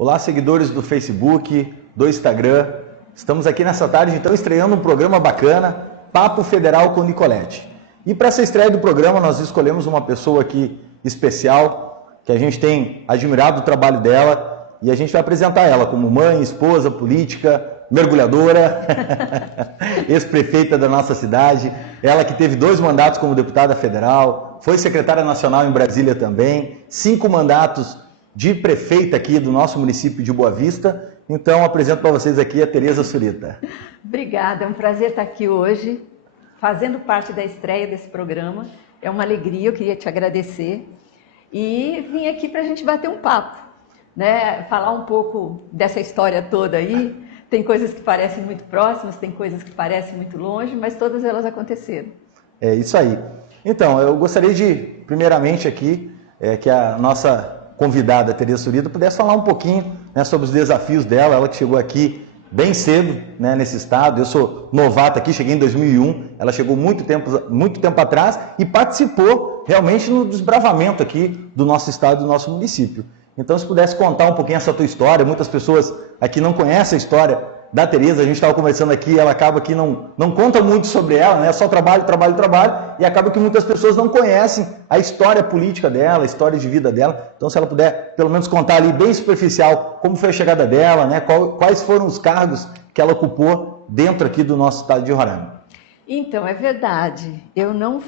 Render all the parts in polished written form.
Olá, seguidores do Facebook, do Instagram. Estamos aqui nessa tarde, então, estreando um programa bacana, Papo Federal com Nicolete. E para essa estreia do programa, nós escolhemos uma pessoa aqui especial, que a gente tem admirado o trabalho dela, e a gente vai apresentar ela como mãe, esposa, política, mergulhadora, ex-prefeita da nossa cidade, ela que teve 2 mandatos como deputada federal, foi secretária nacional em Brasília também, 5 mandatos de prefeita aqui do nosso município de Boa Vista. Então, apresento para vocês aqui a Tereza Surita. Obrigada, é um prazer estar aqui hoje, fazendo parte da estreia desse programa. É uma alegria, eu queria te agradecer. E vim aqui para a gente bater um papo, né? Falar um pouco dessa história toda aí. Tem coisas que parecem muito próximas, tem coisas que parecem muito longe, mas todas elas aconteceram. É isso aí. Então, eu gostaria de, primeiramente aqui, que a nossa convidada, Tereza Surita, pudesse falar um pouquinho, né, sobre os desafios dela. Ela que chegou aqui bem cedo, né, nesse estado. Eu sou novata aqui, cheguei em 2001. Ela chegou muito tempo atrás e participou realmente no desbravamento aqui do nosso estado, do nosso município. Então, se pudesse contar um pouquinho essa tua história. Muitas pessoas aqui não conhecem a história da Tereza. A gente estava conversando aqui, ela acaba que não conta muito sobre ela, né? Só trabalho, e acaba que muitas pessoas não conhecem a história política dela, a história de vida dela. Então, se ela puder, pelo menos, contar ali bem superficial como foi a chegada dela, né? Quais foram os cargos que ela ocupou dentro aqui do nosso estado de Roraima. Então, é verdade. Eu não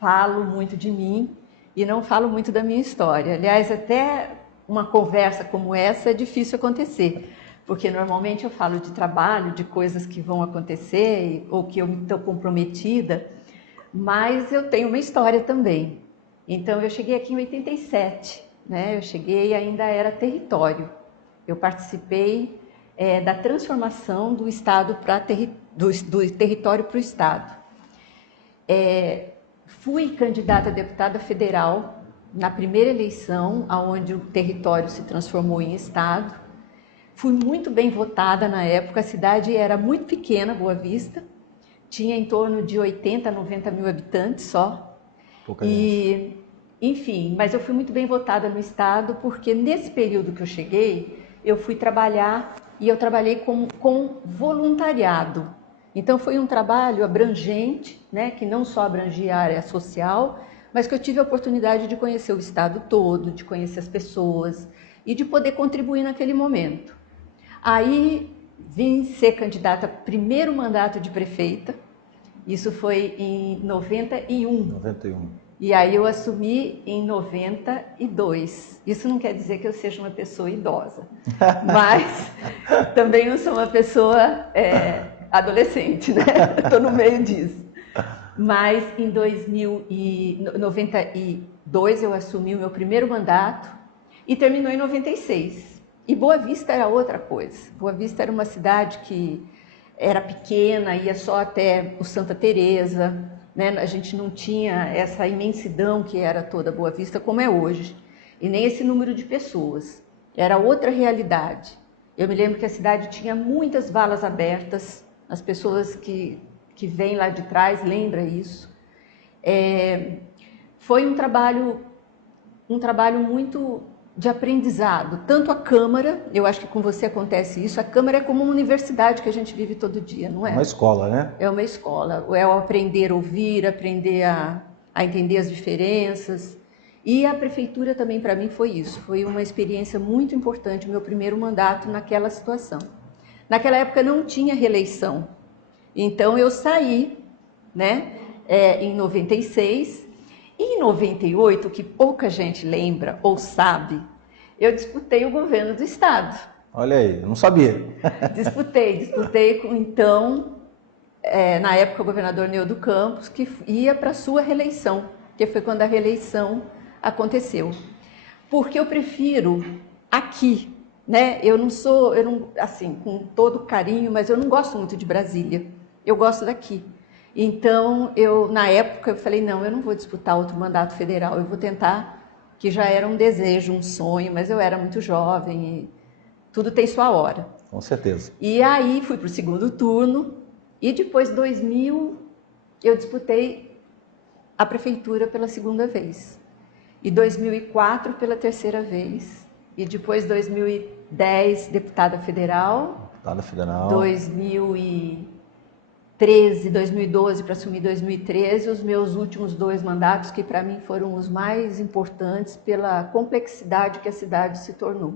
falo muito de mim e não falo muito da minha história. Aliás, até uma conversa como essa é difícil acontecer, porque normalmente eu falo de trabalho, de coisas que vão acontecer ou que eu estou comprometida, mas eu tenho uma história também. Então, eu cheguei aqui em 87, né? Eu cheguei e ainda era território. Eu participei da transformação do estado do território para o estado. Fui candidata a deputada federal na primeira eleição, onde o território se transformou em estado. Fui muito bem votada na época, a cidade era muito pequena, Boa Vista, tinha em torno de 80 a 90 mil habitantes só. Pouca gente. Enfim, mas eu fui muito bem votada no estado, porque nesse período que eu cheguei, eu fui trabalhar e eu trabalhei com voluntariado. Então foi um trabalho abrangente, né, que não só abrangia a área social, mas que eu tive a oportunidade de conhecer o estado todo, de conhecer as pessoas e de poder contribuir naquele momento. Aí vim ser candidata primeiro mandato de prefeita, isso foi em 91. E aí eu assumi em 92. Isso não quer dizer que eu seja uma pessoa idosa, mas também não sou uma pessoa adolescente, né? Estou no meio disso. Mas em 92 eu assumi o meu primeiro mandato e terminou em 96. E Boa Vista era outra coisa. Boa Vista era uma cidade que era pequena, ia só até o Santa Teresa, né? A gente não tinha essa imensidão que era toda Boa Vista como é hoje, e nem esse número de pessoas. Era outra realidade. Eu me lembro que a cidade tinha muitas valas abertas, as pessoas que vêm lá de trás lembram isso. Foi um trabalho muito de aprendizado, tanto a Câmara, eu acho que com você acontece isso, a Câmara é como uma universidade que a gente vive todo dia, não é? Uma escola, né? É uma escola, é o aprender a ouvir, aprender a entender as diferenças. E a prefeitura também para mim foi isso, foi uma experiência muito importante, o meu primeiro mandato naquela situação. Naquela época não tinha reeleição, então eu saí, né, em 96, e em 98, que pouca gente lembra ou sabe, eu disputei o governo do estado. Olha aí, eu não sabia. Disputei com, então, na época, o governador Neudo Campos, que ia para a sua reeleição, que foi quando a reeleição aconteceu. Porque eu prefiro aqui, né? Assim, com todo carinho, mas eu não gosto muito de Brasília, eu gosto daqui. Então, na época, eu falei, não, eu não vou disputar outro mandato federal, eu vou tentar, que já era um desejo, um sonho, mas eu era muito jovem e tudo tem sua hora. Com certeza. E aí fui para o segundo turno e depois, 2000, eu disputei a prefeitura pela segunda vez. E 2004 pela terceira vez. E depois, 2010, deputada federal. Deputada federal. 2013, 2012 para assumir 2013, os meus últimos 2 mandatos, que para mim foram os mais importantes pela complexidade que a cidade se tornou.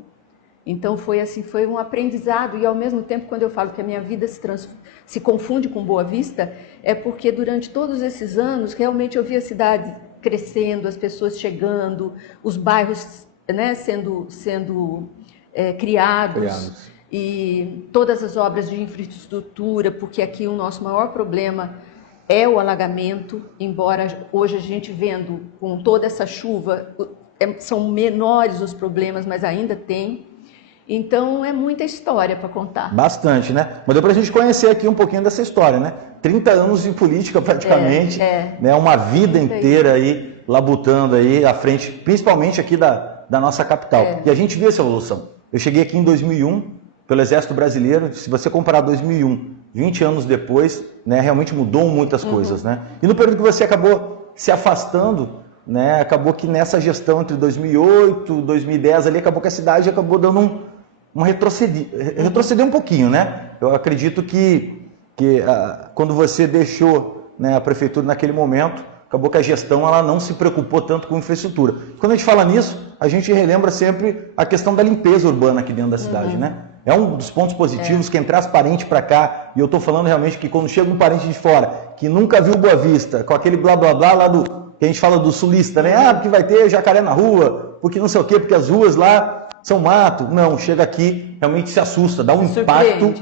Então foi assim, foi um aprendizado, e ao mesmo tempo, quando eu falo que a minha vida se confunde com Boa Vista, é porque durante todos esses anos realmente eu vi a cidade crescendo, as pessoas chegando, os bairros, né, sendo criados, e todas as obras de infraestrutura, porque aqui o nosso maior problema é o alagamento, embora hoje a gente vendo com toda essa chuva, são menores os problemas, mas ainda tem. Então é muita história para contar. Bastante, né? Mas deu para a gente conhecer aqui um pouquinho dessa história, né? 30 anos de política praticamente, né? Uma vida inteira aí labutando aí à frente, principalmente aqui da nossa capital. E a gente viu essa evolução. Eu cheguei aqui em 2001 pelo Exército Brasileiro. Se você comparar 2001, 20 anos depois, né? Realmente mudou muitas coisas, né? E no período que você acabou se afastando, né? Acabou que nessa gestão entre 2008 e 2010 ali, acabou que a cidade acabou dando retroceder um pouquinho, né? Eu acredito que quando você deixou, né, a prefeitura naquele momento, acabou que a gestão ela não se preocupou tanto com infraestrutura. Quando a gente fala nisso, a gente relembra sempre a questão da limpeza urbana aqui dentro da cidade, né? É um dos pontos positivos, que traz parente para cá, e eu estou falando realmente que quando chega um parente de fora, que nunca viu Boa Vista, com aquele blá blá blá lá que a gente fala do sulista, né? Ah, porque vai ter jacaré na rua, porque não sei o quê, porque as ruas lá são mato. Não, chega aqui, realmente se assusta, dá um impacto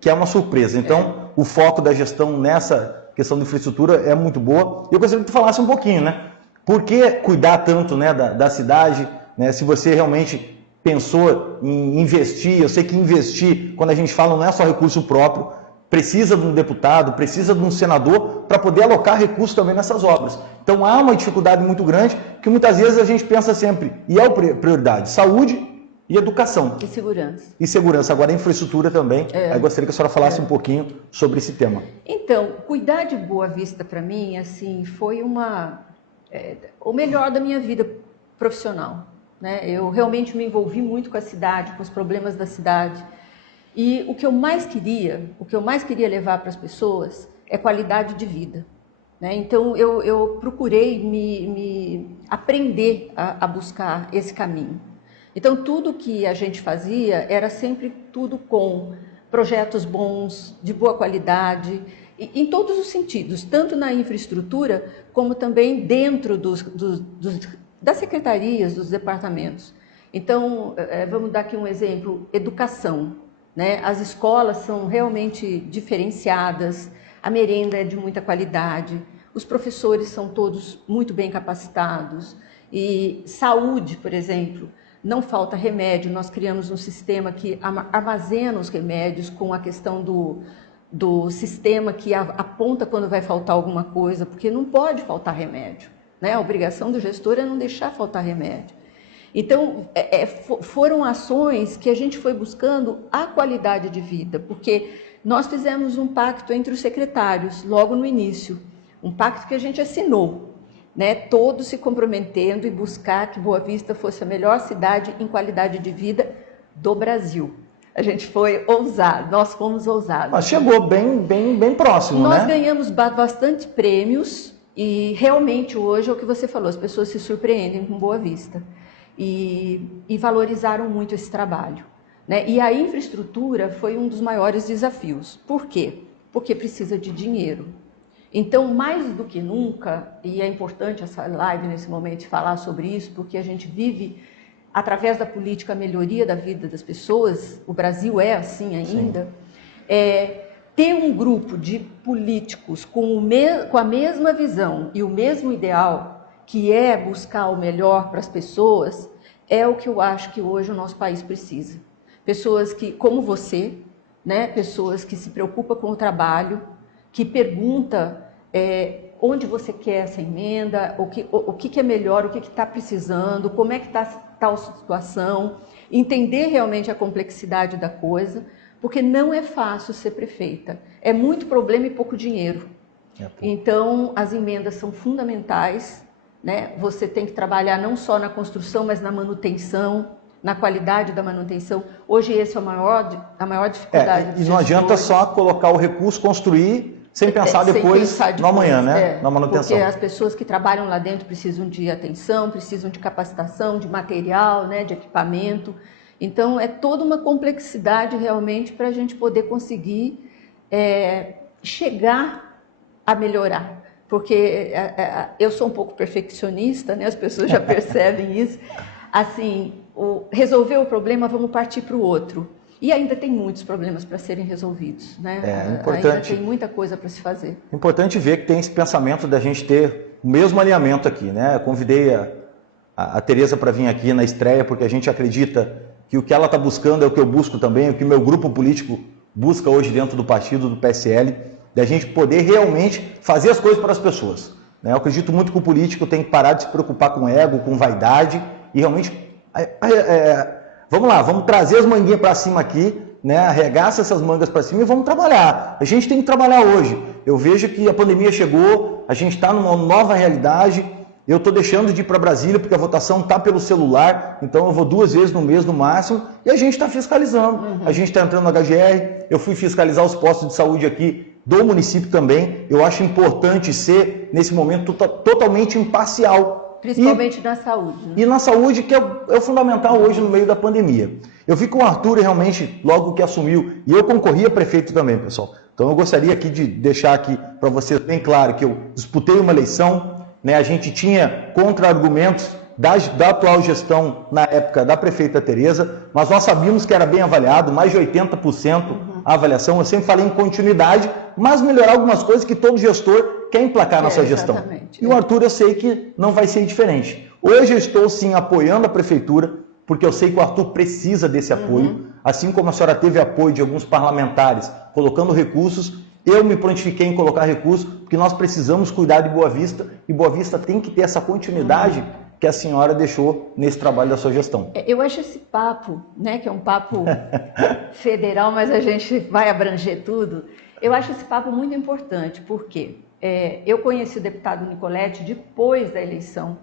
que é uma surpresa. Então, o foco da gestão nessa questão de infraestrutura é muito boa. E eu gostaria que tu falasse um pouquinho, né? Por que cuidar tanto, né, da cidade, né? Se você realmente pensou em investir, eu sei que investir, quando a gente fala, não é só recurso próprio, precisa de um deputado, precisa de um senador para poder alocar recursos também nessas obras. Então há uma dificuldade muito grande que muitas vezes a gente pensa sempre, e é a prioridade, saúde e educação. E segurança. E segurança. Agora a infraestrutura também. Eu gostaria que a senhora falasse um pouquinho sobre esse tema. Então, cuidar de Boa Vista para mim, assim, foi o melhor da minha vida profissional, né? Eu realmente me envolvi muito com a cidade, com os problemas da cidade. E o que eu mais queria levar para as pessoas é qualidade de vida, né? Então eu procurei me aprender a buscar esse caminho. Então tudo que a gente fazia era sempre tudo com projetos bons, de boa qualidade, em todos os sentidos, tanto na infraestrutura como também dentro das secretarias, dos departamentos. Então vamos dar aqui um exemplo: educação. Né? As escolas são realmente diferenciadas, a merenda é de muita qualidade, os professores são todos muito bem capacitados. E saúde, por exemplo, não falta remédio. Nós criamos um sistema que armazena os remédios com a questão do sistema que aponta quando vai faltar alguma coisa, porque não pode faltar remédio, né? A obrigação do gestor é não deixar faltar remédio. Então, foram ações que a gente foi buscando a qualidade de vida, porque nós fizemos um pacto entre os secretários, logo no início, um pacto que a gente assinou, né? Todos se comprometendo em buscar que Boa Vista fosse a melhor cidade em qualidade de vida do Brasil. A gente foi ousado, nós fomos ousados. Mas chegou bem próximo, né? Nós né? ganhamos bastante prêmios e realmente hoje é o que você falou, as pessoas se surpreendem com Boa Vista. E valorizaram muito esse trabalho, né? E a infraestrutura foi um dos maiores desafios. Por quê? Porque precisa de dinheiro. Então, mais do que nunca, e é importante essa live nesse momento falar sobre isso, porque a gente vive, através da política, a melhoria da vida das pessoas, o Brasil é assim ainda, ter um grupo de políticos com a mesma visão e o mesmo ideal, que é buscar o melhor para as pessoas, é o que eu acho que hoje o nosso país precisa. Pessoas que, como você, né, pessoas que se preocupam com o trabalho, que pergunta onde você quer essa emenda, o que é melhor, o que está precisando, como é que está tal situação, entender realmente a complexidade da coisa, porque não é fácil ser prefeita. É muito problema e pouco dinheiro. Então, as emendas são fundamentais, né? Você tem que trabalhar não só na construção, mas na manutenção, na qualidade da manutenção. Hoje esse é a maior dificuldade. E não adianta só colocar o recurso, construir, sem pensar depois no amanhã, né? Na manutenção. Porque as pessoas que trabalham lá dentro precisam de atenção, precisam de capacitação, de material, né, de equipamento. Então, é toda uma complexidade realmente para a gente poder conseguir chegar a melhorar. Porque eu sou um pouco perfeccionista, né? As pessoas já percebem isso. Assim, resolver o problema, vamos partir para o outro. E ainda tem muitos problemas para serem resolvidos, né? Importante, ainda tem muita coisa para se fazer. Importante ver que tem esse pensamento da gente ter o mesmo alinhamento aqui, né? Eu convidei a Tereza para vir aqui na estreia, porque a gente acredita que o que ela está buscando é o que eu busco também, o que o meu grupo político busca hoje dentro do partido, do PSL, da gente poder realmente fazer as coisas para as pessoas, né? Eu acredito muito que o político tem que parar de se preocupar com ego, com vaidade e realmente... Vamos lá, vamos trazer as manguinhas para cima aqui, né? Arregaça essas mangas para cima e vamos trabalhar. A gente tem que trabalhar hoje. Eu vejo que a pandemia chegou, a gente está numa nova realidade. Eu estou deixando de ir para Brasília porque a votação está pelo celular, então eu vou 2 vezes no mês no máximo e a gente está fiscalizando. A gente está entrando no HGR, eu fui fiscalizar os postos de saúde aqui do município também. Eu acho importante ser, nesse momento, totalmente imparcial. Principalmente na saúde. Né? E na saúde, que é o fundamental hoje no meio da pandemia. Eu vi com o Arthur realmente, logo que assumiu, e eu concorri a prefeito também, pessoal. Então eu gostaria aqui de deixar aqui para vocês bem claro que eu disputei uma eleição, né? A gente tinha contra-argumentos da atual gestão na época da prefeita Tereza, mas nós sabíamos que era bem avaliado, mais de 80% a avaliação. Eu sempre falei em continuidade, mas melhorar algumas coisas que todo gestor quer emplacar na sua gestão. E o Arthur, eu sei que não vai ser diferente. Hoje eu estou sim apoiando a prefeitura, porque eu sei que o Arthur precisa desse apoio, assim como a senhora teve apoio de alguns parlamentares colocando recursos. Eu me prontifiquei em colocar recursos, porque nós precisamos cuidar de Boa Vista, e Boa Vista tem que ter essa continuidade que a senhora deixou nesse trabalho da sua gestão. Eu acho esse papo, né, que é um papo federal, mas a gente vai abranger tudo, eu acho esse papo muito importante, porque eu conheci o deputado Nicoletti depois da eleição,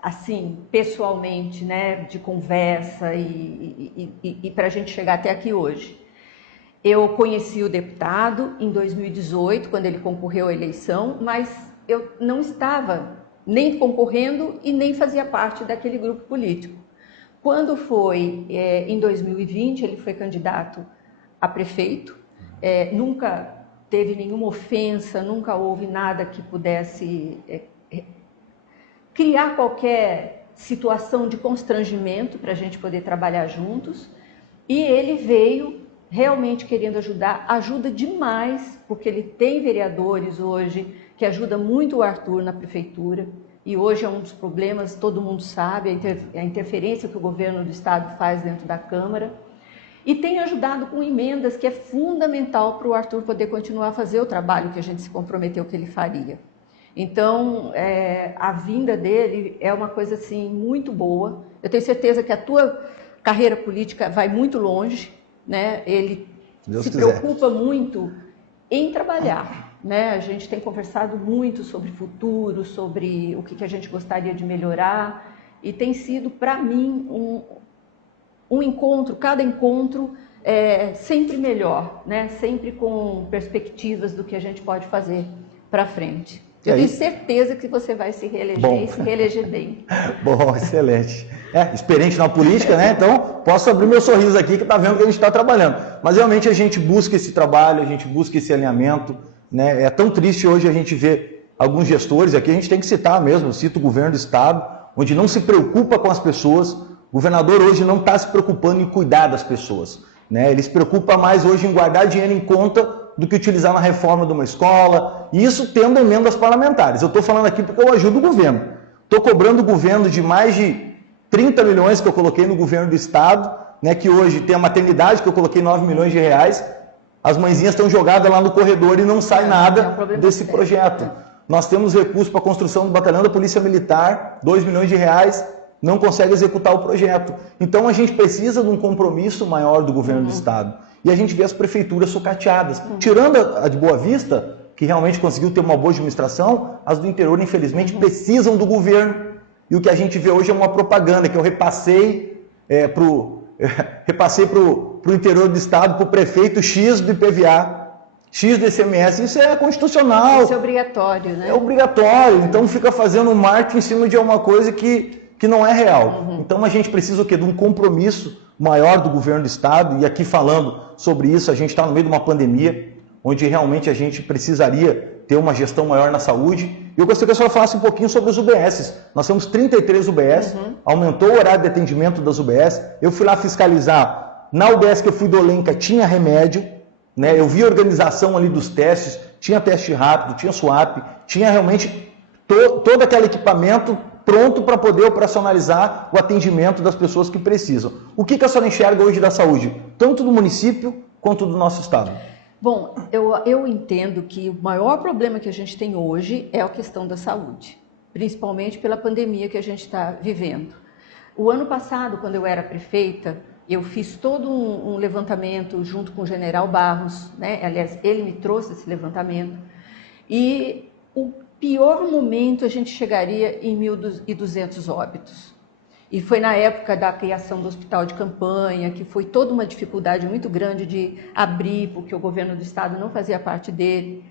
assim, pessoalmente, né, de conversa e para a gente chegar até aqui hoje. Eu conheci o deputado em 2018, quando ele concorreu à eleição, mas eu não estava nem concorrendo e nem fazia parte daquele grupo político. Quando foi em 2020, ele foi candidato a prefeito, nunca teve nenhuma ofensa, nunca houve nada que pudesse criar qualquer situação de constrangimento para a gente poder trabalhar juntos, e ele veio realmente querendo ajudar, ajuda demais, porque ele tem vereadores hoje que ajudam muito o Arthur na prefeitura, e hoje é um dos problemas, todo mundo sabe, a interferência que o governo do estado faz dentro da Câmara, e tem ajudado com emendas que é fundamental para o Arthur poder continuar a fazer o trabalho que a gente se comprometeu que ele faria. Então, a vinda dele é uma coisa assim muito boa. Eu tenho certeza que a tua carreira política vai muito longe, né? Ele se preocupa muito em trabalhar, né? A gente tem conversado muito sobre futuro, sobre o que a gente gostaria de melhorar, e tem sido para mim um encontro, cada encontro sempre melhor, né? Sempre com perspectivas do que a gente pode fazer para frente. Eu tenho certeza que você vai se reeleger e se reeleger bem. Bom, excelente. Experiente na política, né? Então, posso abrir meu sorriso aqui que está vendo que a gente está trabalhando. Mas realmente a gente busca esse trabalho, a gente busca esse alinhamento, né? É tão triste hoje a gente ver alguns gestores, aqui a gente tem que citar mesmo, eu cito o governo do estado, onde não se preocupa com as pessoas. O governador hoje não está se preocupando em cuidar das pessoas, né? Ele se preocupa mais hoje em guardar dinheiro em conta do que utilizar na reforma de uma escola, e isso tendo emendas parlamentares. Eu estou falando aqui porque eu ajudo o governo. Estou cobrando o governo de mais de 30 milhões que eu coloquei no governo do estado, né, que hoje tem a maternidade, que eu coloquei 9 milhões de reais, as mãezinhas estão jogadas lá no corredor e não sai nada desse projeto. Nós temos recurso para a construção do batalhão da Polícia Militar, 2 milhões de reais, não consegue executar o projeto. Então a gente precisa de um compromisso maior do governo do estado. E a gente vê as prefeituras sucateadas. Tirando a de Boa Vista, que realmente conseguiu ter uma boa administração, as do interior, infelizmente, precisam do governo. E o que a gente vê hoje é uma propaganda, que eu repassei repassei para o interior do estado, para o prefeito, X do IPVA, X do ICMS. Isso é constitucional. Isso é obrigatório, né? É obrigatório. Então fica fazendo um marketing em cima de alguma coisa que não é real. Então a gente precisa o quê? De um compromisso maior do governo do estado. E aqui falando sobre isso, a gente está no meio de uma pandemia, onde realmente a gente precisaria ter uma gestão maior na saúde. E eu gostaria que a senhora falasse um pouquinho sobre os UBS. Nós temos 33 UBS, aumentou o horário de atendimento das UBS. Eu fui lá fiscalizar. Na UBS que eu fui do Olenca tinha remédio, né? Eu vi a organização ali dos testes, tinha teste rápido, tinha SWAP, tinha realmente todo aquele equipamento pronto para poder operacionalizar o atendimento das pessoas que precisam. O que a senhora enxerga hoje da saúde, tanto do município quanto do nosso estado? Bom, eu entendo que o maior problema que a gente tem hoje é a questão da saúde, principalmente pela pandemia que a gente está vivendo. O ano passado, quando eu era prefeita, eu fiz todo um levantamento junto com o general Barros, né? Aliás, ele me trouxe esse levantamento, e o pior momento a gente chegaria em 1.200 óbitos. E foi na época da criação do hospital de campanha, que foi toda uma dificuldade muito grande de abrir, porque o governo do estado não fazia parte dele.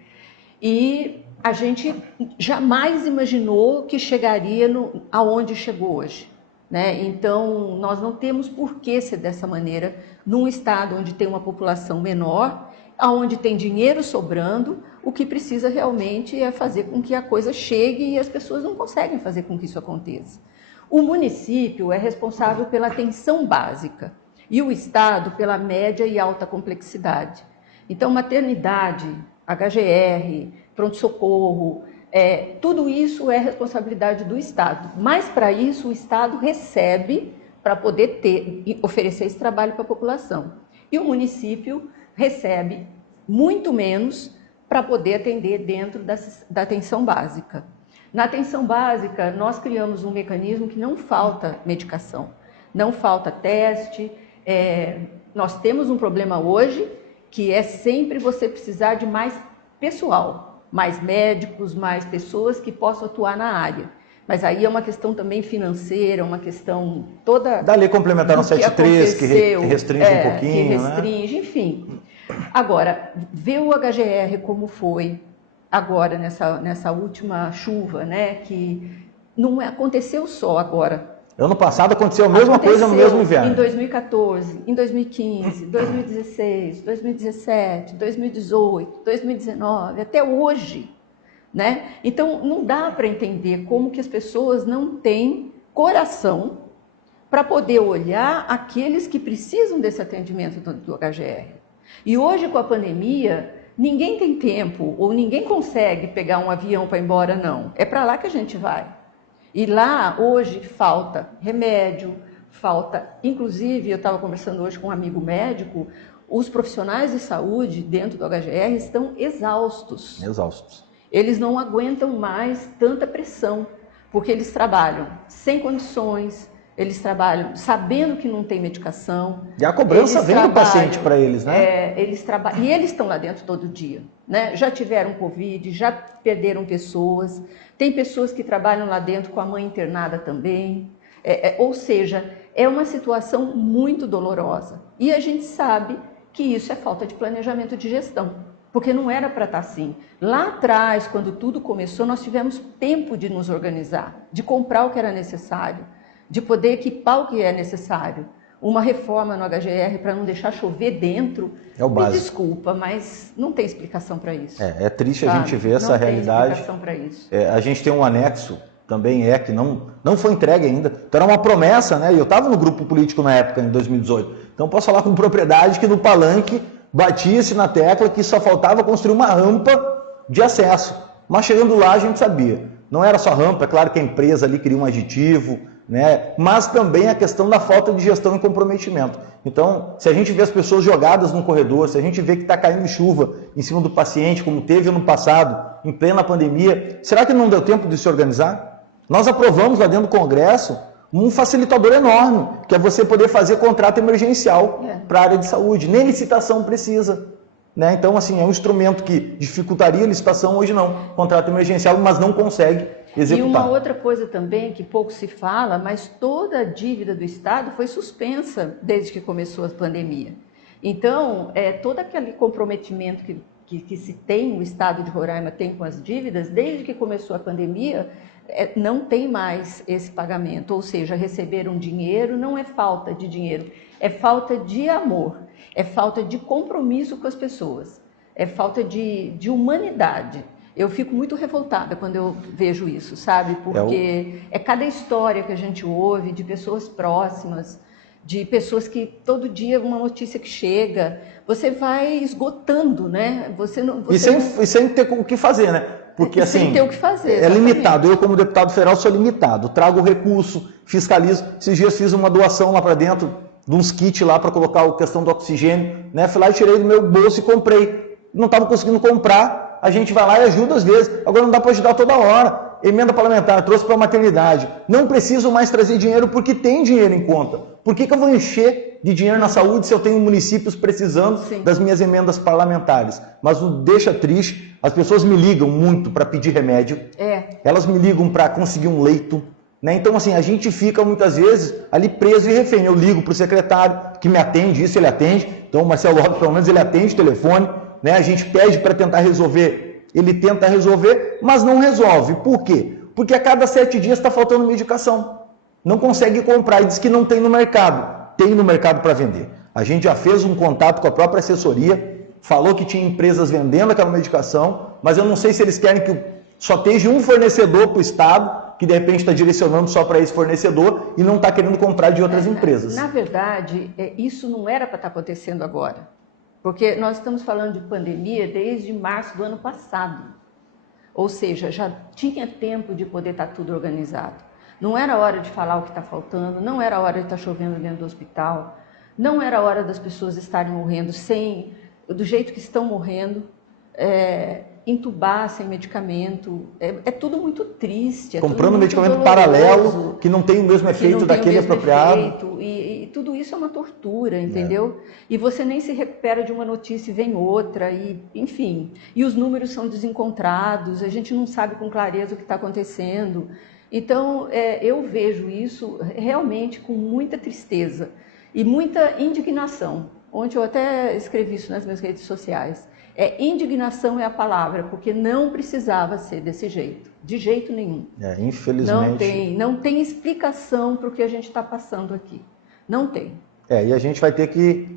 E a gente jamais imaginou que chegaria aonde chegou hoje, né? Então, nós não temos por que ser dessa maneira, num estado onde tem uma população menor, onde tem dinheiro sobrando. O que precisa realmente é fazer com que a coisa chegue e as pessoas não conseguem fazer com que isso aconteça. O município é responsável pela atenção básica e o estado pela média e alta complexidade. Então, maternidade, HGR, pronto-socorro, tudo isso é responsabilidade do estado. Mas, para isso, o estado recebe para poder oferecer esse trabalho para a população. E o município recebe muito menos para poder atender dentro da atenção básica. Na atenção básica, nós criamos um mecanismo que não falta medicação, não falta teste. Nós temos um problema hoje, que é sempre você precisar de mais pessoal, mais médicos, mais pessoas que possam atuar na área. Mas aí é uma questão também financeira, uma questão toda... Da lei complementar no 73, que restringe um pouquinho, que restringe, né? Enfim. Agora, ver o HGR como foi agora nessa última chuva, né? Que não aconteceu só agora. Ano passado aconteceu a mesma coisa no mesmo inverno. Em 2014, em 2015, 2016, 2017, 2018, 2019, até hoje, né? Então, não dá para entender como que as pessoas não têm coração para poder olhar aqueles que precisam desse atendimento do HGR. E hoje, com a pandemia, ninguém tem tempo ou ninguém consegue pegar um avião para ir embora, não. É para lá que a gente vai. E lá, hoje, falta remédio, falta... Inclusive, eu estava conversando hoje com um amigo médico, os profissionais de saúde dentro do HGR estão exaustos. Exaustos. Eles não aguentam mais tanta pressão, porque eles trabalham sem condições, eles trabalham sabendo que não tem medicação. E a cobrança vem do paciente para eles, né? E eles estão lá dentro todo dia, né? Já tiveram Covid, já perderam pessoas. Tem pessoas que trabalham lá dentro com a mãe internada também. Ou seja, é uma situação muito dolorosa. E a gente sabe que isso é falta de planejamento de gestão, porque não era para estar assim. Lá atrás, quando tudo começou, nós tivemos tempo de nos organizar, de comprar o que era necessário, de poder equipar o que é necessário. Uma reforma no HGR para não deixar chover dentro, é o básico. Me desculpa, mas não tem explicação para isso. É triste, sabe? A gente ver essa realidade. Não tem explicação para isso. A gente tem um anexo, também que não foi entregue ainda. Então era uma promessa, né? E eu estava no grupo político na época, em 2018. Então posso falar com propriedade que no palanque batia-se na tecla que só faltava construir uma rampa de acesso. Mas chegando lá a gente sabia. Não era só rampa, é claro que a empresa ali queria um aditivo, né? Mas também a questão da falta de gestão e comprometimento. Então, se a gente vê as pessoas jogadas no corredor, se a gente vê que está caindo chuva em cima do paciente, como teve ano passado, em plena pandemia, será que não deu tempo de se organizar? Nós aprovamos lá dentro do Congresso um facilitador enorme, que é você poder fazer contrato emergencial para a área de saúde. Nem licitação precisa. Né? Então, assim, é um instrumento que dificultaria a licitação, hoje não. Contrato emergencial, mas não consegue executar. E uma outra coisa também que pouco se fala, mas toda a dívida do Estado foi suspensa desde que começou a pandemia. Então, todo aquele comprometimento que se tem, o Estado de Roraima tem com as dívidas, desde que começou a pandemia, não tem mais esse pagamento. Ou seja, receber um dinheiro não é falta de dinheiro, é falta de amor, é falta de compromisso com as pessoas, é falta de humanidade. Eu fico muito revoltada quando eu vejo isso, sabe? Porque é cada história que a gente ouve de pessoas próximas, de pessoas que todo dia uma notícia que chega, você vai esgotando, né? E sem ter o que fazer, né? Porque assim, sem ter o que fazer, é limitado. Eu, como deputado federal, sou limitado. Trago o recurso, fiscalizo. Esses dias fiz uma doação lá para dentro, de uns kits lá para colocar a questão do oxigênio, né? Fui lá e tirei do meu bolso e comprei. Não estava conseguindo comprar, a gente vai lá e ajuda às vezes. Agora não dá para ajudar toda hora. Emenda parlamentar, trouxe para a maternidade. Não preciso mais trazer dinheiro porque tem dinheiro em conta. Por que eu vou encher de dinheiro na saúde se eu tenho municípios precisando das minhas emendas parlamentares? Mas não deixa triste, as pessoas me ligam muito para pedir remédio. Elas me ligam para conseguir um leito. Né? Então, assim, a gente fica muitas vezes ali preso e refém. Eu ligo para o secretário que me atende, isso ele atende. Então, o Marcelo Lopes, pelo menos, ele atende o telefone. Né? A gente pede para tentar resolver. Ele tenta resolver, mas não resolve. Por quê? Porque a cada 7 dias está faltando medicação. Não consegue comprar e diz que não tem no mercado. Tem no mercado para vender. A gente já fez um contato com a própria assessoria, falou que tinha empresas vendendo aquela medicação, mas eu não sei se eles querem que só esteja um fornecedor para o Estado, que de repente está direcionando só para esse fornecedor e não está querendo comprar de outras empresas. Na verdade, isso não era para estar acontecendo agora. Porque nós estamos falando de pandemia desde março do ano passado. Ou seja, já tinha tempo de poder estar tudo organizado. Não era hora de falar o que está faltando, não era hora de estar chovendo dentro do hospital, não era hora das pessoas estarem morrendo do jeito que estão morrendo, entubar sem medicamento. É tudo muito triste. Comprando tudo medicamento muito paralelo, que não tem o mesmo efeito daquele apropriado. E tudo isso é uma tortura, entendeu? E você nem se recupera de uma notícia e vem outra, enfim. E os números são desencontrados, a gente não sabe com clareza o que está acontecendo. Então, eu vejo isso realmente com muita tristeza e muita indignação. Ontem eu até escrevi isso nas minhas redes sociais. Indignação é a palavra, porque não precisava ser desse jeito, de jeito nenhum. Infelizmente. Não tem explicação para o que a gente está passando aqui. Não tem. E a gente vai ter que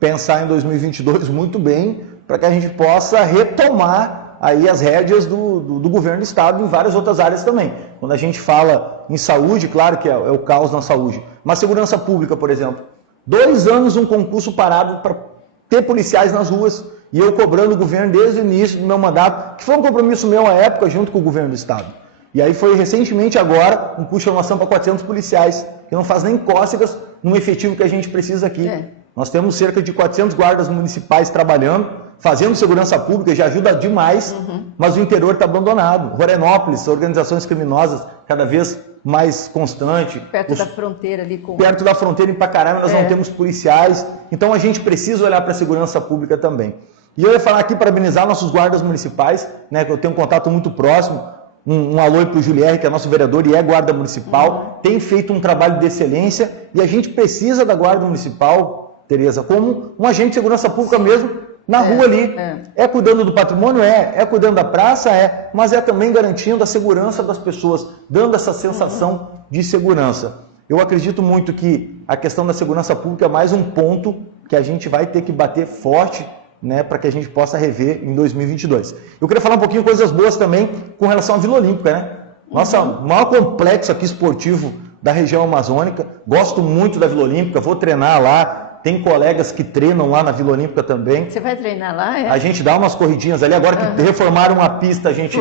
pensar em 2022 muito bem para que a gente possa retomar aí as rédeas do governo do Estado em várias outras áreas também. Quando a gente fala em saúde, claro que é o caos na saúde, mas segurança pública, por exemplo. 2 anos um concurso parado para ter policiais nas ruas e eu cobrando o governo desde o início do meu mandato, que foi um compromisso meu à época junto com o governo do Estado. E aí foi recentemente agora um curso de formação para 400 policiais, que não faz nem cócegas no efetivo que a gente precisa aqui. Nós temos cerca de 400 guardas municipais trabalhando, fazendo segurança pública, já ajuda demais, mas o interior está abandonado. Rorenópolis, organizações criminosas cada vez mais constante. Perto da fronteira ali com... Perto da fronteira em Pacaraima nós não temos policiais, então a gente precisa olhar para a segurança pública também. E eu ia falar aqui, parabenizar nossos guardas municipais, né, que eu tenho um contato muito próximo, um alô para o Julier, que é nosso vereador e é guarda municipal, tem feito um trabalho de excelência e a gente precisa da guarda municipal, Tereza, como um agente de segurança pública mesmo, na rua ali. Cuidando do patrimônio? Cuidando da praça? Mas também garantindo a segurança das pessoas, dando essa sensação de segurança. Eu acredito muito que a questão da segurança pública é mais um ponto que a gente vai ter que bater forte, né, para que a gente possa rever em 2022. Eu queria falar um pouquinho de coisas boas também com relação à Vila Olímpica, né? Nossa, maior complexo aqui esportivo da região amazônica. Gosto muito da Vila Olímpica, vou treinar lá. Tem colegas que treinam lá na Vila Olímpica também. Você vai treinar lá? A gente dá umas corridinhas ali. Agora que reformaram a pista, a gente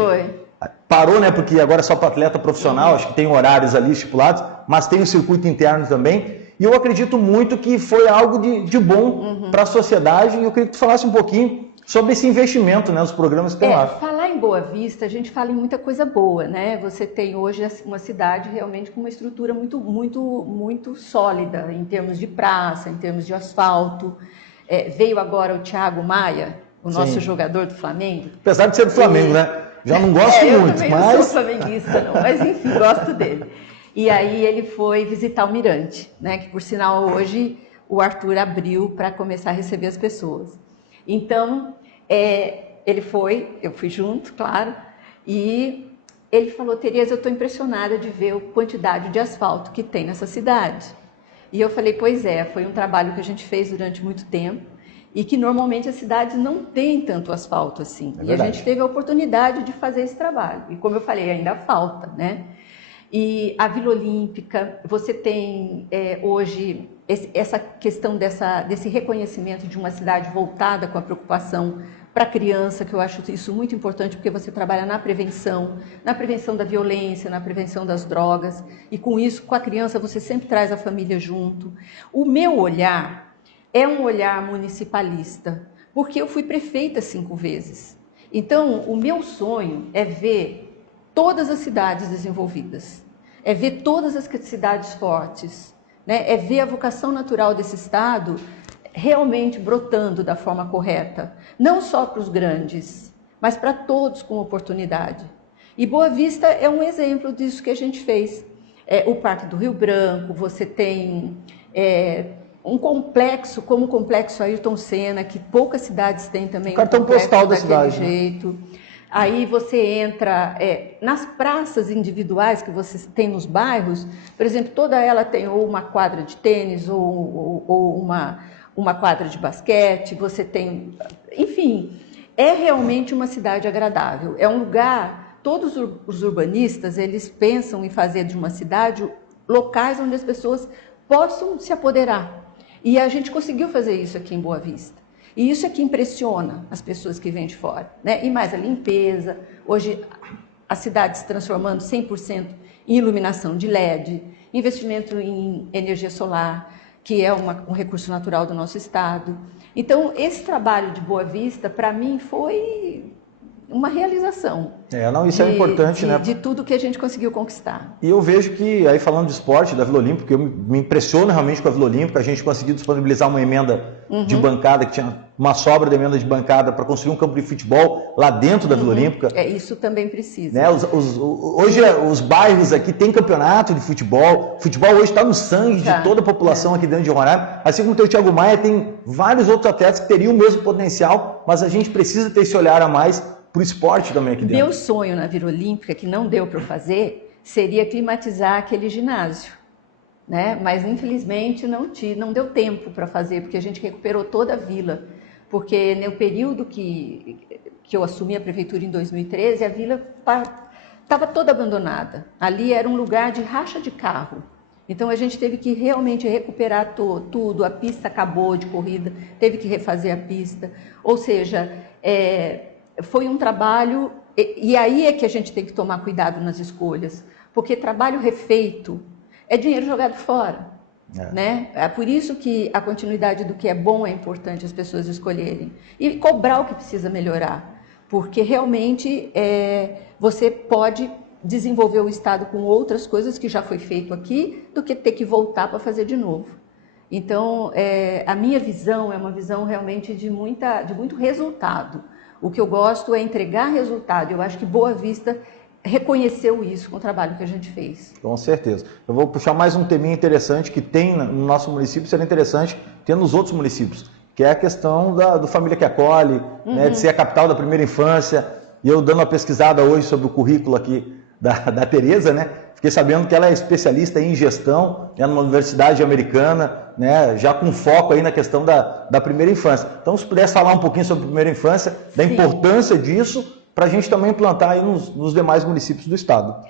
parou, né? Porque agora é só para atleta profissional, acho que tem horários ali estipulados, mas tem o circuito interno também. E eu acredito muito que foi algo de bom para a sociedade. E eu queria que tu falasse um pouquinho sobre esse investimento, né, nos programas que tem lá. Falar em Boa Vista, a gente fala em muita coisa boa, né? Você tem hoje uma cidade realmente com uma estrutura muito, muito, muito sólida em termos de praça, em termos de asfalto. Veio agora o Thiago Maia, o nosso jogador do Flamengo. Apesar de ser do Flamengo, né? Já não gosto muito, eu também mas... não sou flamenguista, não, mas enfim, gosto dele. E aí ele foi visitar o Mirante, né? Que por sinal hoje o Arthur abriu para começar a receber as pessoas. Então, ele foi, eu fui junto, claro, e ele falou: Tereza, eu estou impressionada de ver a quantidade de asfalto que tem nessa cidade. E eu falei: pois é, foi um trabalho que a gente fez durante muito tempo e que normalmente as cidades não têm tanto asfalto assim. E a gente teve a oportunidade de fazer esse trabalho. E como eu falei, ainda falta, né? E a Vila Olímpica, você tem hoje essa questão desse reconhecimento de uma cidade voltada com a preocupação para a criança, que eu acho isso muito importante, porque você trabalha na prevenção da violência, na prevenção das drogas, e com isso, com a criança, você sempre traz a família junto. O meu olhar é um olhar municipalista, porque eu fui prefeita 5 vezes. Então, o meu sonho é ver todas as cidades desenvolvidas, é ver todas as cidades fortes, né? É ver a vocação natural desse estado realmente brotando da forma correta, não só para os grandes, mas para todos com oportunidade. E Boa Vista é um exemplo disso que a gente fez. O Parque do Rio Branco, você tem um complexo, como o Complexo Ayrton Senna, que poucas cidades têm também. O cartão postal da cidade, jeito. Né? Aí você entra nas praças individuais que você tem nos bairros, por exemplo, toda ela tem ou uma quadra de tênis ou uma quadra de basquete, você tem, enfim, é realmente uma cidade agradável. É um lugar, todos os urbanistas, eles pensam em fazer de uma cidade locais onde as pessoas possam se apoderar. E a gente conseguiu fazer isso aqui em Boa Vista. E isso é que impressiona as pessoas que vêm de fora, né? E mais a limpeza, hoje a cidade se transformando 100% em iluminação de LED, investimento em energia solar, que é um recurso natural do nosso estado. Então, esse trabalho de Boa Vista, para mim, foi uma realização. Isso é importante, né? De tudo que a gente conseguiu conquistar. E eu vejo que, aí falando de esporte, da Vila Olímpica, eu me impressiono realmente com a Vila Olímpica, a gente conseguiu disponibilizar uma emenda de bancada, que tinha uma sobra de emenda de bancada para construir um campo de futebol lá dentro da Vila Olímpica. Isso também precisa. Né? Hoje os bairros aqui têm campeonato de futebol, o futebol hoje está no sangue de toda a população aqui dentro de Roraima, assim como tem o Thiago Maia, tem vários outros atletas que teriam o mesmo potencial, mas a gente precisa ter esse olhar a mais para o esporte também aqui dentro. Meu sonho na Vila Olímpica, que não deu para eu fazer, seria climatizar aquele ginásio, né? Mas infelizmente não deu tempo para fazer, porque a gente recuperou toda a vila, porque no período que eu assumi a prefeitura em 2013, a vila estava toda abandonada. Ali era um lugar de racha de carro. Então a gente teve que realmente recuperar tudo, a pista acabou de corrida, teve que refazer a pista, ou seja, foi um trabalho, e aí é que a gente tem que tomar cuidado nas escolhas, porque trabalho refeito é dinheiro jogado fora. Né? É por isso que a continuidade do que é bom é importante as pessoas escolherem. E cobrar o que precisa melhorar, porque realmente você pode desenvolver o Estado com outras coisas que já foi feito aqui, do que ter que voltar para fazer de novo. Então, a minha visão é uma visão realmente de muito resultado. O que eu gosto é entregar resultado. Eu acho que Boa Vista reconheceu isso com o trabalho que a gente fez. Com certeza. Eu vou puxar mais um teminha interessante que tem no nosso município, seria interessante ter nos outros municípios, que é a questão do Família que Acolhe, né, de ser a capital da primeira infância. E eu dando uma pesquisada hoje sobre o currículo aqui da Tereza, né, fiquei sabendo que ela é especialista em gestão, né, numa universidade americana, né, já com foco aí na questão da primeira infância. Então, se pudesse falar um pouquinho sobre a primeira infância, da importância disso, para a gente também implantar aí nos demais municípios do estado.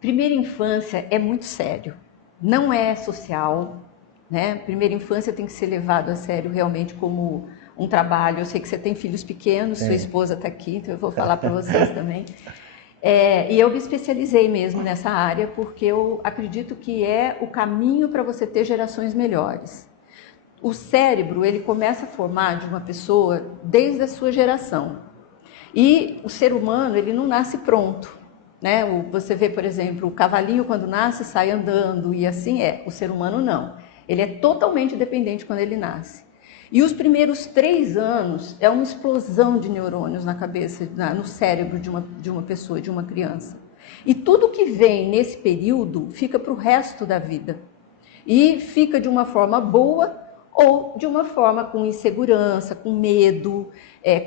Primeira infância é muito sério, não é social, né? Primeira infância tem que ser levado a sério realmente como um trabalho. Eu sei que você tem filhos pequenos, sua esposa está aqui, então eu vou falar para vocês também. E eu me especializei mesmo nessa área porque eu acredito que é o caminho para você ter gerações melhores. O cérebro, ele começa a formar de uma pessoa desde a sua geração. E o ser humano, ele não nasce pronto, né? Você vê, por exemplo, o cavalinho quando nasce sai andando e assim é. O ser humano não. Ele é totalmente dependente quando ele nasce. E os primeiros 3 anos é uma explosão de neurônios na cabeça, no cérebro de uma pessoa, de uma criança. E tudo que vem nesse período fica para o resto da vida. E fica de uma forma boa ou de uma forma com insegurança, com medo,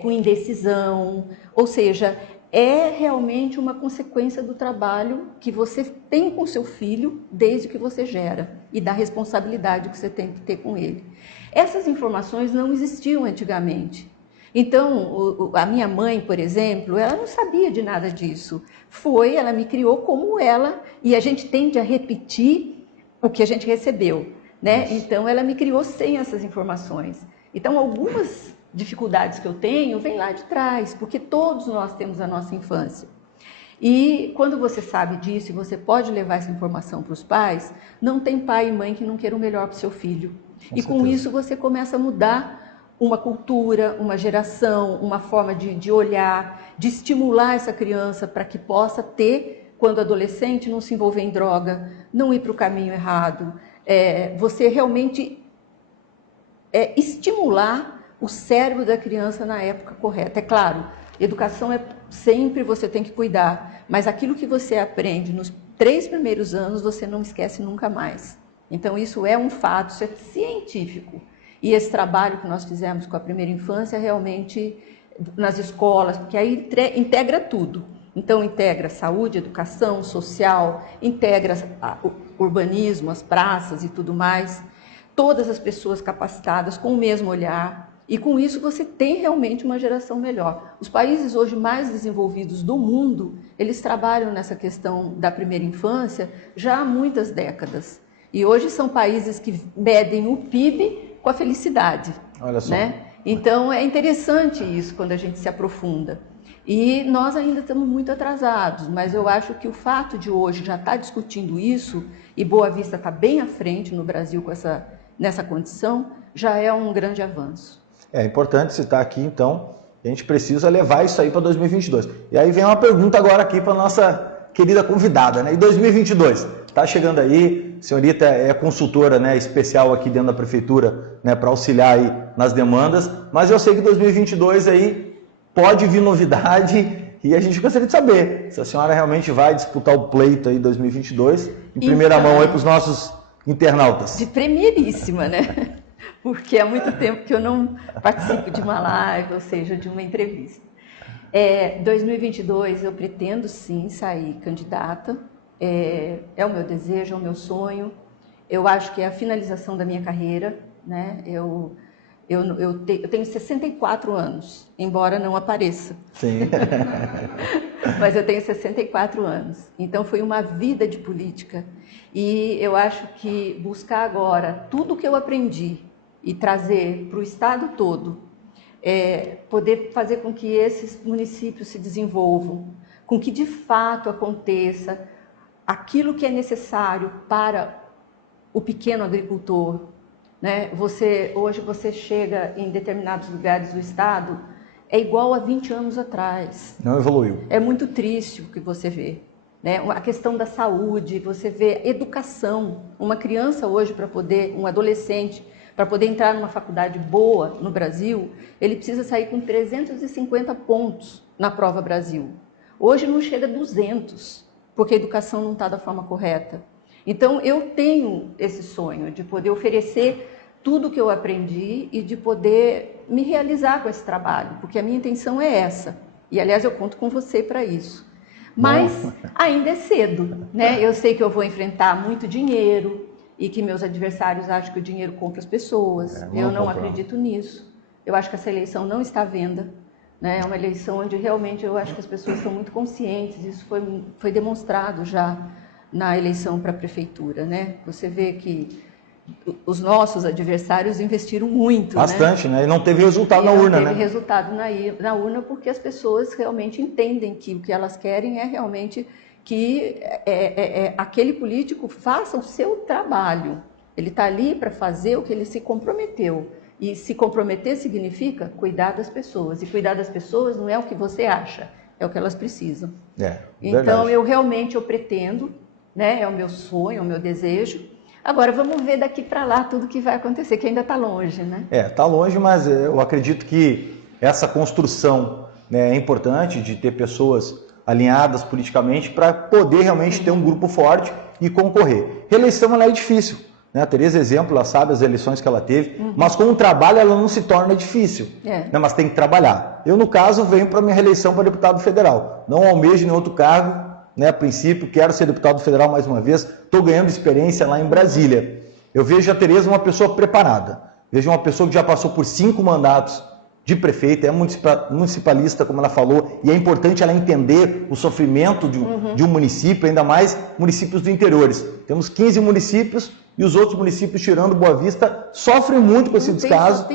com indecisão. Ou seja, é realmente uma consequência do trabalho que você tem com seu filho desde que você gera e da responsabilidade que você tem que ter com ele. Essas informações não existiam antigamente. Então, a minha mãe, por exemplo, ela não sabia de nada disso. Ela me criou como ela, e a gente tende a repetir o que a gente recebeu, né? Então, ela me criou sem essas informações. Então, algumas dificuldades que eu tenho vêm lá de trás, porque todos nós temos a nossa infância. E quando você sabe disso e você pode levar essa informação para os pais, não tem pai e mãe que não queiram o melhor para o seu filho. Com isso você começa a mudar uma cultura, uma geração, uma forma de olhar, de estimular essa criança para que possa ter, quando adolescente, não se envolver em droga, não ir para o caminho errado. Você realmente estimular o cérebro da criança na época correta. É claro, educação sempre você tem que cuidar, mas aquilo que você aprende nos 3 primeiros anos, você não esquece nunca mais. Então, isso é um fato, isso é científico. E esse trabalho que nós fizemos com a primeira infância, realmente, nas escolas, porque aí integra tudo. Então, integra saúde, educação, social, integra o urbanismo, as praças e tudo mais. Todas as pessoas capacitadas com o mesmo olhar. E com isso você tem realmente uma geração melhor. Os países hoje mais desenvolvidos do mundo, eles trabalham nessa questão da primeira infância já há muitas décadas. E hoje são países que medem o PIB com a felicidade. Olha só. Né? Então é interessante isso quando a gente se aprofunda. E nós ainda estamos muito atrasados, mas eu acho que o fato de hoje já estar discutindo isso, e Boa Vista está bem à frente no Brasil nessa condição, já é um grande avanço. É importante citar aqui, então, a gente precisa levar isso aí para 2022. E aí vem uma pergunta agora aqui para a nossa querida convidada, né? E 2022? Está chegando aí, a senhorita é consultora, né, especial aqui dentro da prefeitura, né, para auxiliar aí nas demandas, mas eu sei que 2022 aí pode vir novidade e a gente gostaria de saber se a senhora realmente vai disputar o pleito aí 2022, em primeira mão aí para os nossos internautas. De primeiríssima, né? Porque há muito tempo que eu não participo de uma live, ou seja, de uma entrevista. 2022 eu pretendo sim sair candidata, é o meu desejo, é o meu sonho. Eu acho que é a finalização da minha carreira, né? Eu tenho 64 anos, embora não apareça. Sim. Mas eu tenho 64 anos, então foi uma vida de política. E eu acho que buscar agora tudo o que eu aprendi e trazer para o estado todo, poder fazer com que esses municípios se desenvolvam, com que de fato aconteça aquilo que é necessário para o pequeno agricultor, né? Hoje você chega em determinados lugares do estado, é igual a 20 anos atrás. Não evoluiu. É muito triste o que você vê. Né? A questão da saúde, você vê educação. Uma criança hoje, um adolescente, para poder entrar numa faculdade boa no Brasil, ele precisa sair com 350 pontos na prova Brasil. Hoje não chega a 200, porque a educação não está da forma correta. Então, eu tenho esse sonho de poder oferecer tudo o que eu aprendi e de poder me realizar com esse trabalho, porque a minha intenção é essa. E, aliás, eu conto com você para isso. Mas ainda é cedo, né? Eu sei que eu vou enfrentar muito dinheiro e que meus adversários acham que o dinheiro compra as pessoas. Eu não acredito nisso. Eu acho que essa eleição não está à venda. Né? É uma eleição onde realmente eu acho que as pessoas estão muito conscientes. Isso foi demonstrado já na eleição para a prefeitura, né? Você vê que os nossos adversários investiram muito. Bastante, né? E não teve resultado na urna, né? Não teve resultado na urna porque as pessoas realmente entendem que o que elas querem é realmente que aquele político faça o seu trabalho. Ele está ali para fazer o que ele se comprometeu. E se comprometer significa cuidar das pessoas. E cuidar das pessoas não é o que você acha, é o que elas precisam. Então, eu pretendo, né? É o meu sonho, é o meu desejo. Agora, vamos ver daqui para lá tudo que vai acontecer, que ainda está longe, né? Está longe, mas eu acredito que essa construção, né, é importante, de ter pessoas alinhadas politicamente para poder realmente ter um grupo forte e concorrer. Reeleição ela é difícil, né? A Tereza, exemplo, ela sabe as eleições que ela teve, mas com o trabalho ela não se torna difícil, né? Mas tem que trabalhar. Eu, no caso, venho para a minha reeleição para deputado federal, não almejo nenhum outro cargo, né? A princípio, quero ser deputado federal mais uma vez, estou ganhando experiência lá em Brasília. Eu vejo a Tereza uma pessoa preparada, vejo uma pessoa que já passou por 5 mandatos de prefeita, é municipalista, como ela falou, e é importante ela entender o sofrimento de um município, ainda mais municípios do interiores. Temos 15 municípios e os outros municípios, tirando Boa Vista, sofrem muito com esse descaso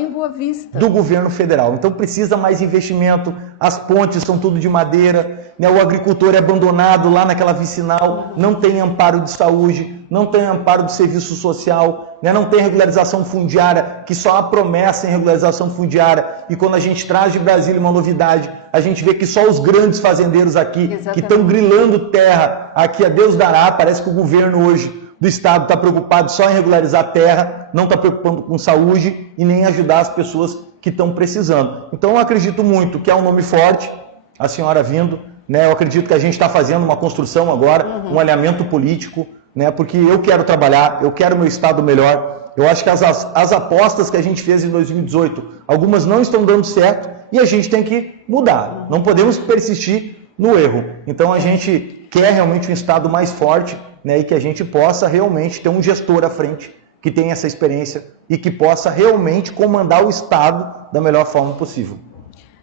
do governo federal. Então precisa mais investimento, as pontes são tudo de madeira, né? O agricultor é abandonado lá naquela vicinal, não tem amparo de saúde, não tem amparo de serviço social, né? Não tem regularização fundiária, que só há promessa em regularização fundiária, e quando a gente traz de Brasília uma novidade, a gente vê que só os grandes fazendeiros aqui, que estão grilando terra, aqui a Deus dará, parece que o governo hoje do Estado está preocupado só em regularizar terra, não está preocupando com saúde e nem ajudar as pessoas que estão precisando. Então eu acredito muito que é um nome forte, a senhora vindo, né? Eu acredito que a gente está fazendo uma construção agora, um alinhamento político, né? Porque eu quero trabalhar, eu quero meu Estado melhor. Eu acho que as apostas que a gente fez em 2018, algumas não estão dando certo e a gente tem que mudar. Não podemos persistir no erro. Então a gente quer realmente um Estado mais forte, né, e que a gente possa realmente ter um gestor à frente que tenha essa experiência e que possa realmente comandar o Estado da melhor forma possível.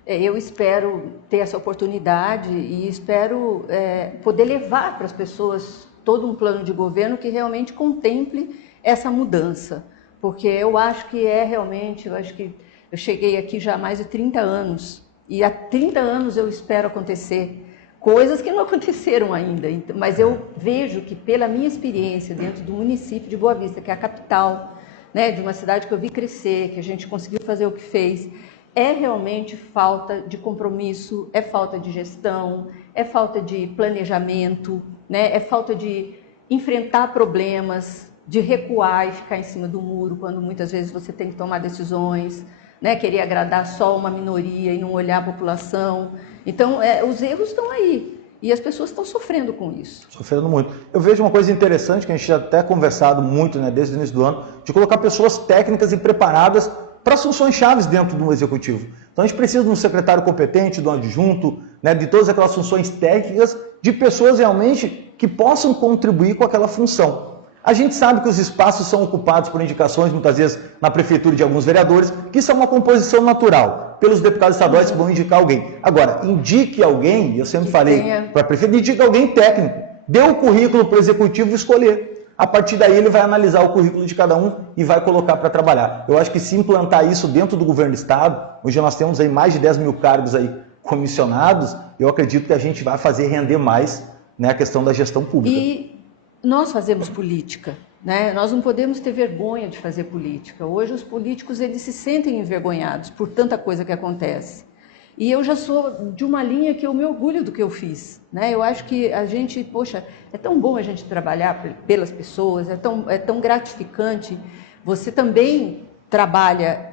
Eu espero ter essa oportunidade e espero poder levar para as pessoas todo um plano de governo que realmente contemple essa mudança, porque eu acho que eu cheguei aqui já há mais de 30 anos e há 30 anos eu espero acontecer coisas que não aconteceram ainda, mas eu vejo que pela minha experiência dentro do município de Boa Vista, que é a capital, né, de uma cidade que eu vi crescer, que a gente conseguiu fazer o que fez, é realmente falta de compromisso, é falta de gestão, é falta de planejamento, né, é falta de enfrentar problemas, de recuar e ficar em cima do muro, quando muitas vezes você tem que tomar decisões, né, querer agradar só uma minoria e não olhar a população. Então, os erros estão aí e as pessoas estão sofrendo com isso. Sofrendo muito. Eu vejo uma coisa interessante, que a gente já até conversado muito, né, desde o início do ano, de colocar pessoas técnicas e preparadas para as funções chaves dentro do executivo. Então a gente precisa de um secretário competente, de um adjunto, né, de todas aquelas funções técnicas, de pessoas realmente que possam contribuir com aquela função. A gente sabe que os espaços são ocupados por indicações, muitas vezes na prefeitura de alguns vereadores, que isso é uma composição natural, pelos deputados estaduais que vão indicar alguém. Agora, indique alguém, eu sempre falei para a prefeita, indique alguém técnico, dê o currículo para o executivo escolher. A partir daí ele vai analisar o currículo de cada um e vai colocar para trabalhar. Eu acho que se implantar isso dentro do governo do Estado, hoje nós temos aí mais de 10 mil cargos aí comissionados, eu acredito que a gente vai fazer render mais, né, a questão da gestão pública. E nós fazemos política, né? Nós não podemos ter vergonha de fazer política. Hoje os políticos eles se sentem envergonhados por tanta coisa que acontece. E eu já sou de uma linha que eu me orgulho do que eu fiz, né? Eu acho que a gente, poxa, é tão bom a gente trabalhar pelas pessoas, é tão gratificante. Você também trabalha,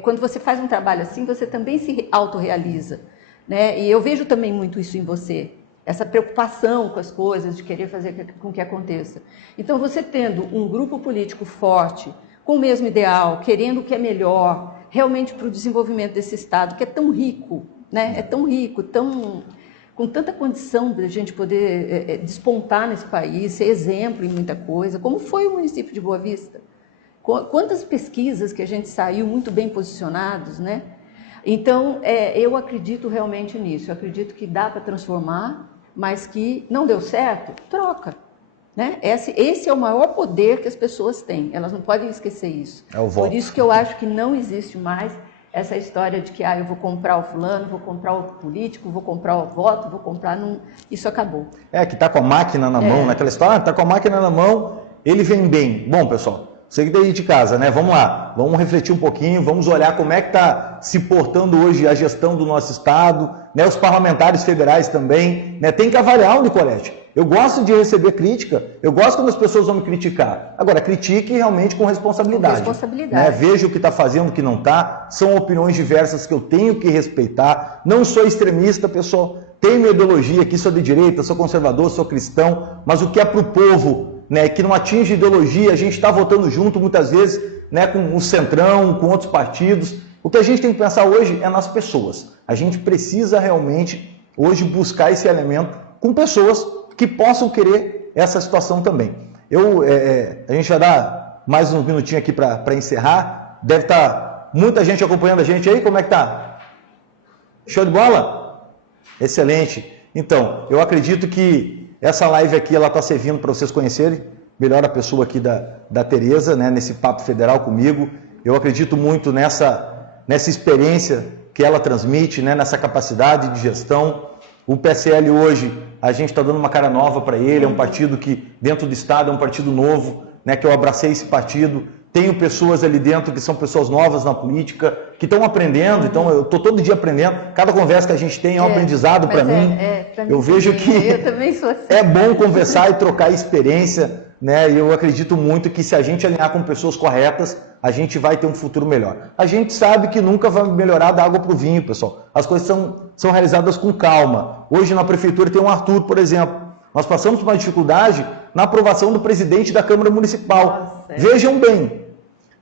quando você faz um trabalho assim, você também se autorrealiza, né? E eu vejo também muito isso em você. Essa preocupação com as coisas, de querer fazer com que aconteça. Então, você tendo um grupo político forte, com o mesmo ideal, querendo o que é melhor, realmente para o desenvolvimento desse Estado, que é tão rico, né? É tão rico, com tanta condição de a gente poder despontar nesse país, ser exemplo em muita coisa, como foi o município de Boa Vista. Quantas pesquisas que a gente saiu muito bem posicionados, né? Então, eu acredito realmente nisso, eu acredito que dá para transformar, mas que não deu certo, troca. Né? Esse é o maior poder que as pessoas têm, elas não podem esquecer isso. É o voto. Por isso que eu acho que não existe mais essa história de que eu vou comprar o fulano, vou comprar o político, vou comprar o voto, vou comprar... Isso acabou. Que está com a máquina na mão, naquela história, está com a máquina na mão, ele vem bem. Bom, pessoal, você que daí de casa, né? Vamos lá, vamos refletir um pouquinho, vamos olhar como é que está se portando hoje a gestão do nosso Estado, né? Os parlamentares federais também, né? Tem que avaliar, Nicolete. Eu gosto de receber crítica, eu gosto quando as pessoas vão me criticar. Agora, critique realmente com responsabilidade. Com responsabilidade. Né? Veja o que está fazendo, o que não está. São opiniões diversas que eu tenho que respeitar. Não sou extremista, pessoal. Tenho minha ideologia aqui, sou de direita, sou conservador, sou cristão. Mas o que é para o povo, né, que não atinge ideologia, a gente está votando junto muitas vezes, né, com o Centrão, com outros partidos. O que a gente tem que pensar hoje é nas pessoas. A gente precisa realmente hoje buscar esse elemento com pessoas que possam querer essa situação também. A gente já dá mais um minutinho aqui para encerrar. Deve estar muita gente acompanhando a gente aí. Como é que tá? Show de bola? Excelente. Então, eu acredito que essa live aqui ela está servindo para vocês conhecerem melhor a pessoa aqui da Tereza, né, nesse papo federal comigo. Eu acredito muito nessa experiência que ela transmite, né, nessa capacidade de gestão. O PSL hoje, a gente está dando uma cara nova para ele, é um partido que dentro do Estado é um partido novo, né, que eu abracei esse partido. Tenho pessoas ali dentro que são pessoas novas na política, que estão aprendendo, então eu estou todo dia aprendendo. Cada conversa que a gente tem é um aprendizado para mim. Pra mim. Eu vejo que eu também sou assim. É bom conversar e trocar experiência, né? E eu acredito muito que se a gente alinhar com pessoas corretas, a gente vai ter um futuro melhor. A gente sabe que nunca vai melhorar da água para o vinho, pessoal. As coisas são realizadas com calma. Hoje na prefeitura tem um Arthur, por exemplo. Nós passamos por uma dificuldade na aprovação do presidente da Câmara Municipal. Nossa, Vejam bem,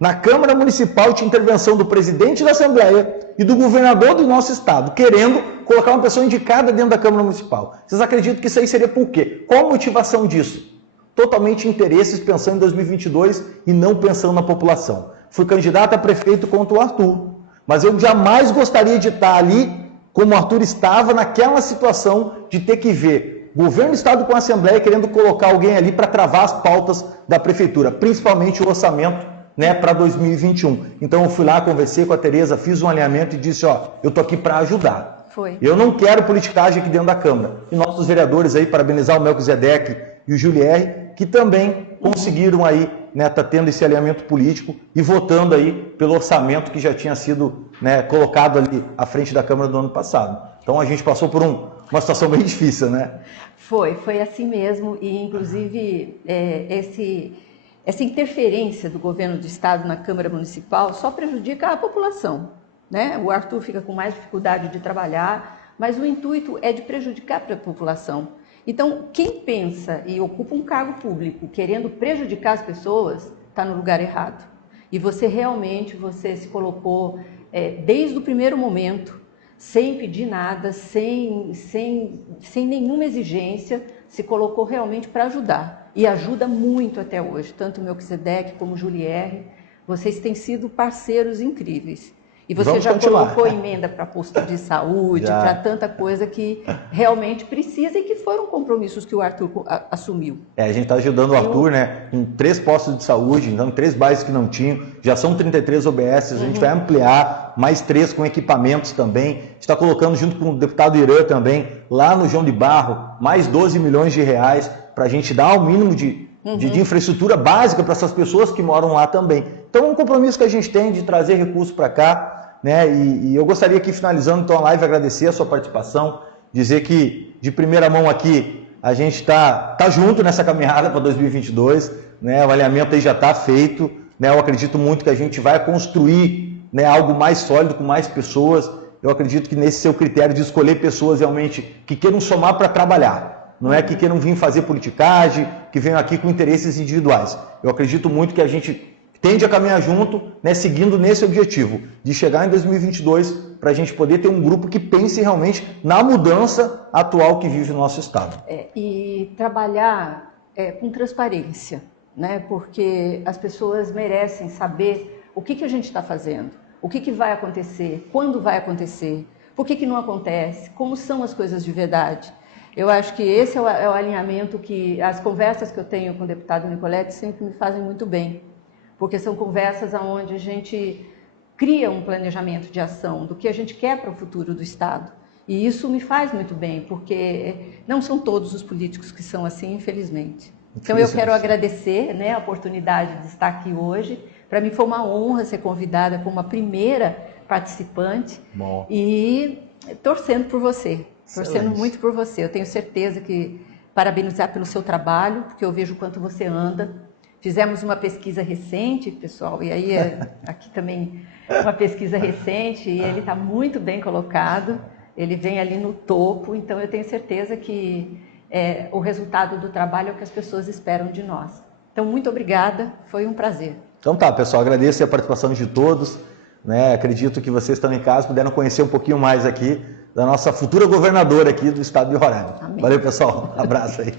na Câmara Municipal tinha intervenção do presidente da Assembleia e do governador do nosso estado, querendo colocar uma pessoa indicada dentro da Câmara Municipal. Vocês acreditam que isso aí seria por quê? Qual a motivação disso? Totalmente interesses pensando em 2022 e não pensando na população. Fui candidato a prefeito contra o Arthur, mas eu jamais gostaria de estar ali como o Arthur estava naquela situação de ter que ver governo do estado com a Assembleia querendo colocar alguém ali para travar as pautas da prefeitura, principalmente o orçamento, né, para 2021. Então eu fui lá, conversei com a Tereza, fiz um alinhamento e disse, ó, eu tô aqui para ajudar. Eu não quero politicagem aqui dentro da Câmara. E nossos vereadores aí, parabenizar o Melquisedeque e o Julier, que também conseguiram aí, né, tá tendo esse alinhamento político e votando aí pelo orçamento que já tinha sido, né, colocado ali à frente da Câmara do ano passado. Então a gente passou por uma situação bem difícil, né? Foi assim mesmo, e inclusive essa interferência do governo do estado na Câmara Municipal só prejudica a população, né? O Arthur fica com mais dificuldade de trabalhar, mas o intuito é de prejudicar para a população. Então, quem pensa e ocupa um cargo público querendo prejudicar as pessoas, está no lugar errado. E você se colocou desde o primeiro momento, sem pedir nada, sem nenhuma exigência, se colocou realmente para ajudar. E ajuda muito até hoje, tanto o Melquisedeque como o Julier. Vocês têm sido parceiros incríveis. E você já colocou emenda para posto de saúde, para tanta coisa que realmente precisa e que foram compromissos que o Arthur assumiu. A gente está ajudando o Arthur, né, em 3 postos de saúde, então em 3 bairros que não tinham, já são 33 OBS, a gente vai ampliar, mais 3 com equipamentos também. A gente está colocando junto com o deputado Irã também, lá no João de Barro, mais 12 milhões de reais para a gente dar o mínimo de infraestrutura básica para essas pessoas que moram lá também. Então é um compromisso que a gente tem de trazer recursos para cá, né? E eu gostaria aqui, finalizando então a live, agradecer a sua participação, dizer que de primeira mão aqui a gente está junto nessa caminhada para 2022, né? O alinhamento aí já está feito, né? Eu acredito muito que a gente vai construir, né, algo mais sólido com mais pessoas. Eu acredito que nesse seu critério de escolher pessoas realmente que queiram somar para trabalhar. Não é que queiram vir fazer politicagem, que venham aqui com interesses individuais. Eu acredito muito que a gente tende a caminhar junto, né, seguindo nesse objetivo, de chegar em 2022 para a gente poder ter um grupo que pense realmente na mudança atual que vive o nosso Estado. E trabalhar com transparência, né, porque as pessoas merecem saber o que a gente está fazendo, o que vai acontecer, quando vai acontecer, por que não acontece, como são as coisas de verdade. Eu acho que esse é o alinhamento que as conversas que eu tenho com o deputado Nicoletti sempre me fazem muito bem, porque são conversas onde a gente cria um planejamento de ação do que a gente quer para o futuro do Estado. E isso me faz muito bem, porque não são todos os políticos que são assim, infelizmente. Então eu quero agradecer, né, a oportunidade de estar aqui hoje. Para mim foi uma honra ser convidada como a primeira participante. E torcendo por você. Torcendo muito por você. Eu tenho certeza que parabenizar pelo seu trabalho, porque eu vejo o quanto você anda. Fizemos uma pesquisa recente, pessoal, e aí aqui também uma pesquisa recente, e ele está muito bem colocado, ele vem ali no topo, então eu tenho certeza que o resultado do trabalho é o que as pessoas esperam de nós. Então, muito obrigada, foi um prazer. Então tá, pessoal, agradeço a participação de todos, né? Acredito que vocês estão em casa, puderam conhecer um pouquinho mais aqui da nossa futura governadora aqui do estado de Roraima. Amém. Valeu, pessoal, um abraço aí.